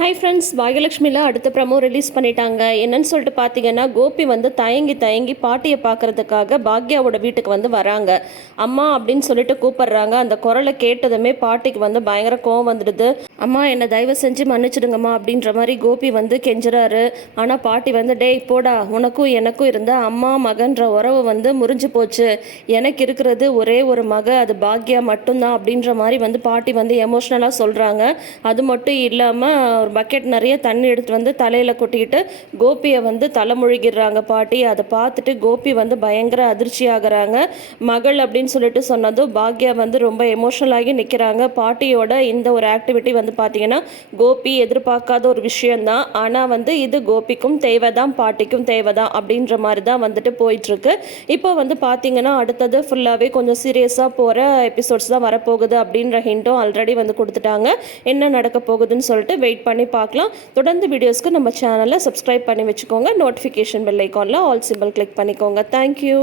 Hi friends பாகியலட்சுமியில் அடுத்த promo release பண்ணிட்டாங்க. என்னன்னு சொல்லிட்டு பார்த்தீங்கன்னா கோபி வந்து தயங்கி தயங்கி பாட்டியை பார்க்கறதுக்காக பாக்யாவோட வீட்டுக்கு வந்து வராங்க. அம்மா அப்படின்னு சொல்லிட்டு கூப்பிடுறாங்க. அந்த குரலை கேட்டதுமே பாட்டிக்கு வந்து பயங்கர கோவம் வந்துடுது. அம்மா என்னை தயவு செஞ்சு மன்னிச்சிடுங்கம்மா அப்படின்ற மாதிரி கோபி வந்து கெஞ்சுறாரு. ஆனால் பாட்டி வந்து டேய் போடா. உனக்கும் எனக்கும் இருந்த அம்மா மகன்ற உறவு வந்து முறிஞ்சு போச்சு. எனக்கு இருக்கிறது ஒரே ஒரு மக. அது பாக்யா மட்டும்தான். அப்படின்ற மாதிரி வந்து பாட்டி வந்து எமோஷ்னலாக சொல்கிறாங்க அது மட்டும் இல்லாமல் ஒரு பக்கெட் நிறைய தண்ணி எடுத்து வந்து தலையில் கொட்டிக்கிட்டு கோபியை வந்து தலைமுழுகிடுறாங்க பாட்டி. அதை பார்த்துட்டு கோபி வந்து பயங்கர அதிர்ச்சி ஆகுறாங்க. மகள் அப்படின்னு சொல்லிட்டு சொன்னதும் பாக்யா வந்து ரொம்ப எமோஷனல் ஆகி நிற்கிறாங்க பாட்டியோட இந்த ஒரு ஆக்டிவிட்டி வந்து பார்த்தீங்கன்னா கோபி எதிர்பார்க்காத ஒரு விஷயம்தான். ஆனால் வந்து இது கோபிக்கும் தேவைதான் பாட்டிக்கும் தேவைதான் அப்படின்ற மாதிரி தான் வந்துட்டு போயிட்டுருக்கு. இப்போ வந்து பார்த்தீங்கன்னா அடுத்தது ஃபுல்லாகவே கொஞ்சம் சீரியஸாக போகிற எபிசோட்ஸ் தான் வரப்போகுது அப்படின்ற ஹிண்ட்டும் ஆல்ரெடி வந்து கொடுத்துட்டாங்க. என்ன நடக்க போகுதுன்னு சொல்லிட்டு வெயிட் பண்ணி பார்க்கலாம். தொடர்ந்து வீடியோஸ்க்கு நம்ம சேனலை சப்ஸ்கிரைப் பண்ணி வச்சுக்கோங்க. நோட்டிஃபிகேஷன் பெல் ஐக்கானில் ஆல் சிம்பிள் கிளிக் பண்ணிக்கோங்க. Thank you